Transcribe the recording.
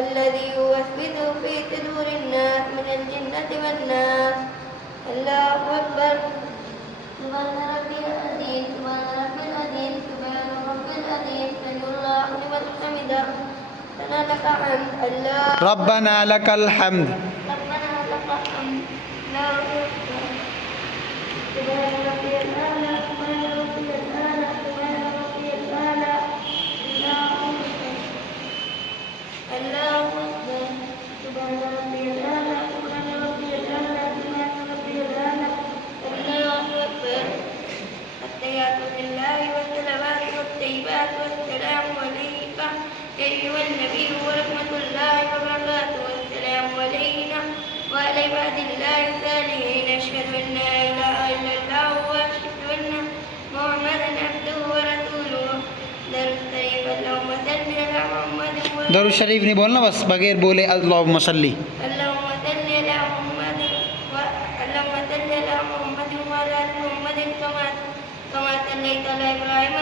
الذي يوسوس في صدور الناس من الجنة والناس. الله أكبر. سبحان ربي العظيم سبحان ربي العظيم سبحان ربي العظيم سمع الله لمن حمده. ربنا لك الحمد. الله ربنا لك الحمد. ربنا لك الحمد. الله أكبر. سبحان ربي الأعلى سبحان ربي الأعلى سبحان ربي الأعلى. الله أكبر. الله أكبر. سبحان ربي الأعلى سبحان ربي الأعلى سبحان ربي الأعلى. الله أكبر. التحيات لله والصلوات والطيبات والسلام عليك يا أيها النبي ورحمة الله وبركاته. والسلام علينا وعلى عباد الله الصالحين. أشهد أن لا إله إلا الله وأشهد أن محمدا عبده ورسوله. درود شريف. اللهم صل على محمد दरूद शरीफ नहीं बोलना, बस बगैर बोले अल्लाहुम्मा सल्ली. اللهم صل على محمد اللهم صل على محمد وعلى آل محمد كما صليت على إبراهيم